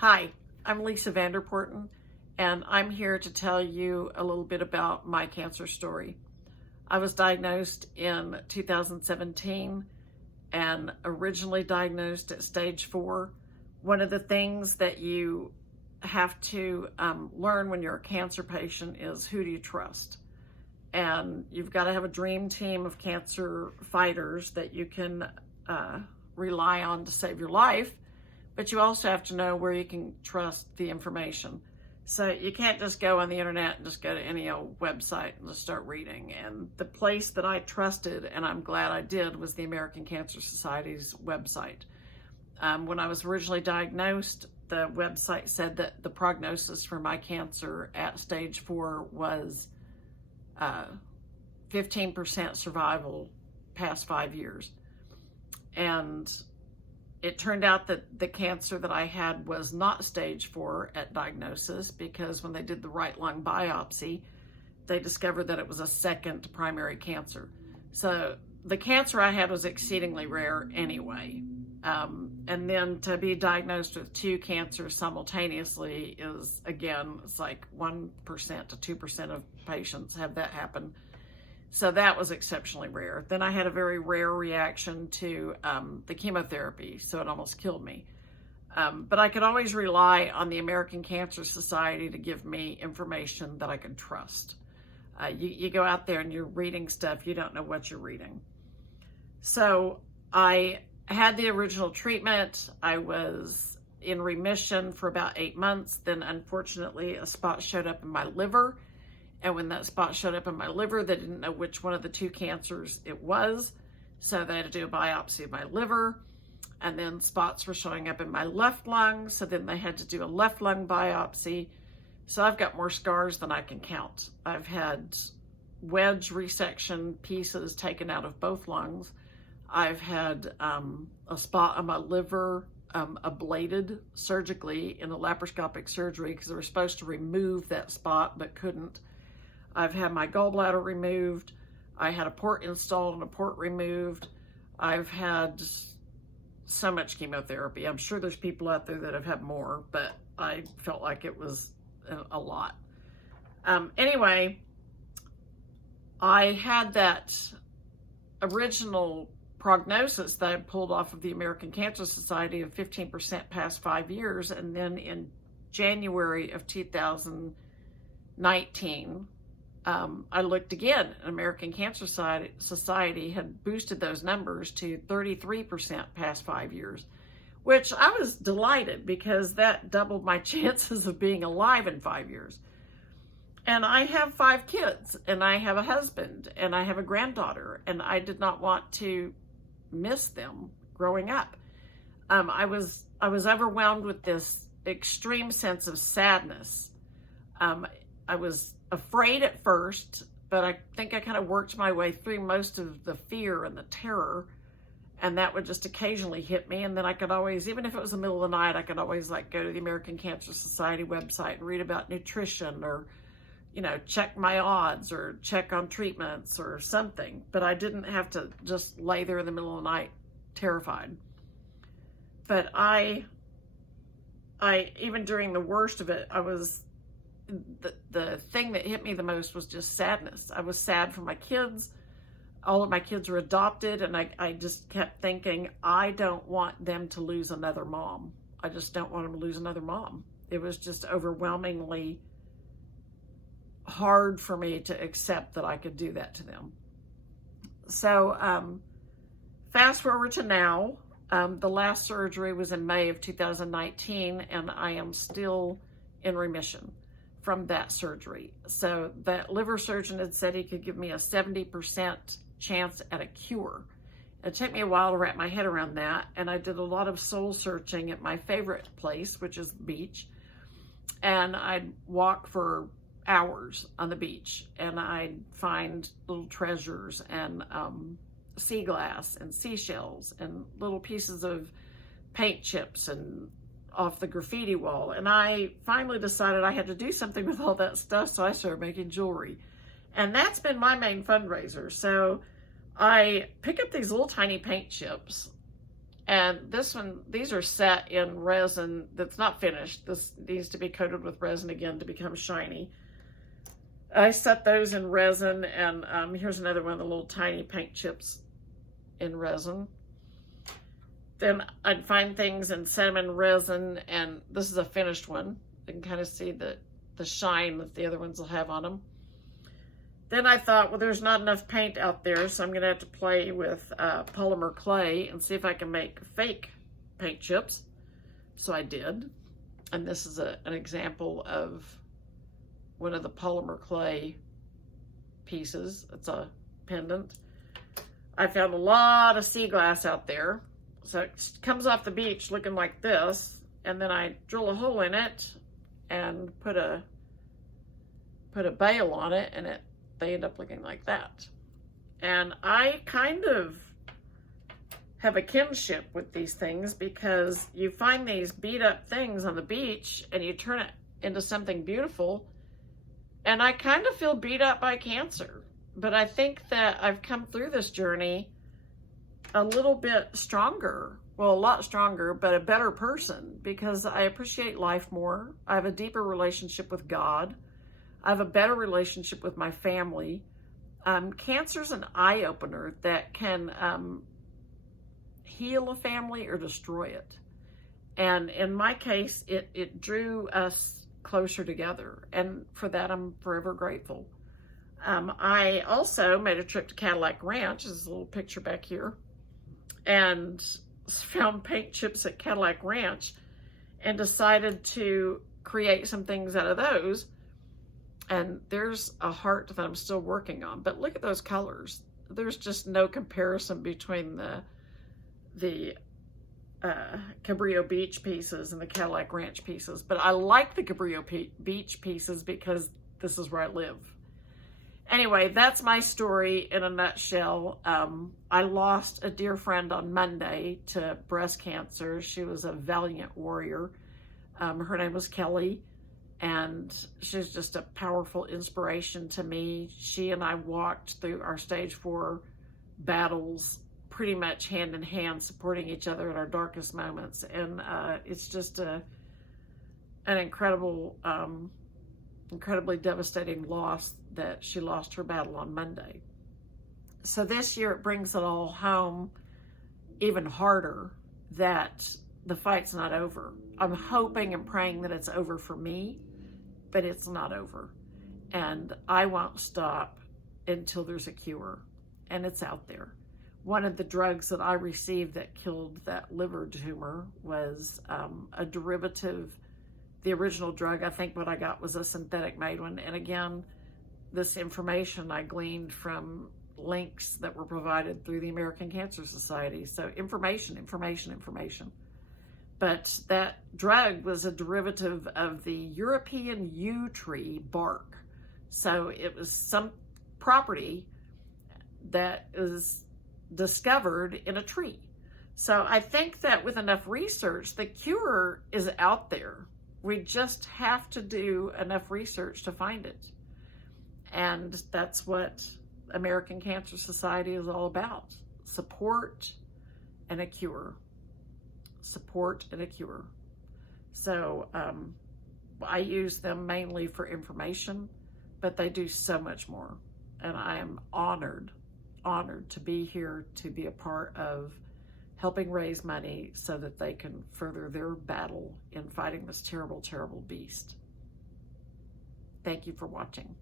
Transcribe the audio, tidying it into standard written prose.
Hi, I'm Lisa Vanderporten, and I'm here to tell you a little bit about my cancer story. I was diagnosed in 2017 and originally diagnosed at stage 4. One of the things that you have to learn when you're a cancer patient is who do you trust? And you've got to have a dream team of cancer fighters that you can rely on to save your life. But you also have to know where you can trust the information. So you can't just go on the internet and just go to any old website and just start reading. And the place that I trusted, and I'm glad I did, was the American Cancer Society's website. When I was originally diagnosed, the website said that the prognosis for my cancer at stage 4 was 15% survival past 5 years. And it turned out that the cancer that I had was not stage 4 at diagnosis, because when they did the right lung biopsy, they discovered that it was a second primary cancer. So the cancer I had was exceedingly rare anyway. And then to be diagnosed with 2 cancers simultaneously is, again, it's like 1% to 2% of patients have that happen. So that was exceptionally rare. Then I had a very rare reaction to the chemotherapy, so it almost killed me. But I could always rely on the American Cancer Society to give me information that I could trust. You go out there and you're reading stuff, you don't know what you're reading. So I had the original treatment. I was in remission for about 8 months. Then unfortunately a spot showed up in my liver. And when that spot showed up in my liver, they didn't know which one of the 2 cancers it was. So they had to do a biopsy of my liver. And then spots were showing up in my left lung. So then they had to do a left lung biopsy. So I've got more scars than I can count. I've had wedge resection pieces taken out of both lungs. I've had a spot on my liver ablated surgically in a laparoscopic surgery because they were supposed to remove that spot but couldn't. I've had my gallbladder removed. I had a port installed and a port removed. I've had so much chemotherapy. I'm sure there's people out there that have had more, but I felt like it was a lot. Anyway, I had that original prognosis that I pulled off of the American Cancer Society of 15% past 5 years. And then in January of 2019, I looked again, and American Cancer Society had boosted those numbers to 33% past 5 years, which I was delighted because that doubled my chances of being alive in 5 years. And I have 5 kids, and I have a husband, and I have a granddaughter, and I did not want to miss them growing up. I was overwhelmed with this extreme sense of sadness. I was afraid at first, but I think I kind of worked my way through most of the fear and the terror, and that would just occasionally hit me. And then I could always, even if it was the middle of the night, I could always like go to the American Cancer Society website and read about nutrition, or check my odds or check on treatments or something. But I didn't have to just lay there in the middle of the night terrified. But I even during the worst of it, I was, the thing that hit me the most was just sadness. I was sad for my kids. All of my kids were adopted, and I just kept thinking, I don't want them to lose another mom. I just don't want them to lose another mom. It was just overwhelmingly hard for me to accept that I could do that to them. So fast forward to now, the last surgery was in May of 2019, and I am still in remission from that surgery. So that liver surgeon had said he could give me a 70% chance at a cure. It took me a while to wrap my head around that, and I did a lot of soul searching at my favorite place, which is the beach. And I'd walk for hours on the beach, and I'd find little treasures and sea glass and seashells and little pieces of paint chips and off the graffiti wall. And I finally decided I had to do something with all that stuff, so I started making jewelry. And that's been my main fundraiser. So I pick up these little tiny paint chips And this one, these are set in resin that's not finished. This needs to be coated with resin again to become shiny. I set those in resin, and here's another one of the little tiny paint chips in resin. Then I'd find things and set them in resin, and this is a finished one. You can kind of see the shine that the other ones will have on them. Then I thought, well, there's not enough paint out there, so I'm going to have to play with polymer clay and see if I can make fake paint chips. So I did. And this is an example of one of the polymer clay pieces. It's a pendant. I found a lot of sea glass out there. So it comes off the beach looking like this. And then I drill a hole in it and put a bail on it, and they end up looking like that. And I kind of have a kinship with these things, because you find these beat up things on the beach and you turn it into something beautiful. And I kind of feel beat up by cancer, but I think that I've come through this journey a little bit stronger. Well, a lot stronger, but a better person, because I appreciate life more. I have a deeper relationship with God. I have a better relationship with my family. Cancer's an eye-opener that can heal a family or destroy it. And in my case, it drew us closer together. And for that, I'm forever grateful. I also made a trip to Cadillac Ranch. There's a little picture back here. And found paint chips at Cadillac Ranch and decided to create some things out of those. And there's a heart that I'm still working on. But look at those colors. There's just no comparison between the Cabrillo Beach pieces and the Cadillac Ranch pieces. But I like the Cabrillo Beach pieces because this is where I live. Anyway, that's my story in a nutshell. I lost a dear friend on Monday to breast cancer. She was a valiant warrior. Her name was Kelly. And she's just a powerful inspiration to me. She and I walked through our stage 4 battles pretty much hand in hand, supporting each other at our darkest moments. And it's just an incredible, incredibly devastating loss that she lost her battle on Monday. So this year it brings it all home even harder that the fight's not over. I'm hoping and praying that it's over for me, but it's not over. And I won't stop until there's a cure, and it's out there. One of the drugs that I received that killed that liver tumor was a derivative. The original drug, I think what I got was a synthetic made one. And again, this information I gleaned from links that were provided through the American Cancer Society. So information. But that drug was a derivative of the European yew tree bark. So it was some property that is discovered in a tree. So I think that with enough research, the cure is out there. We just have to do enough research to find it. And that's what American Cancer Society is all about. Support and a cure. Support and a cure. So I use them mainly for information, but they do so much more. And I am honored to be here, to be a part of helping raise money so that they can further their battle in fighting this terrible, terrible beast. Thank you for watching.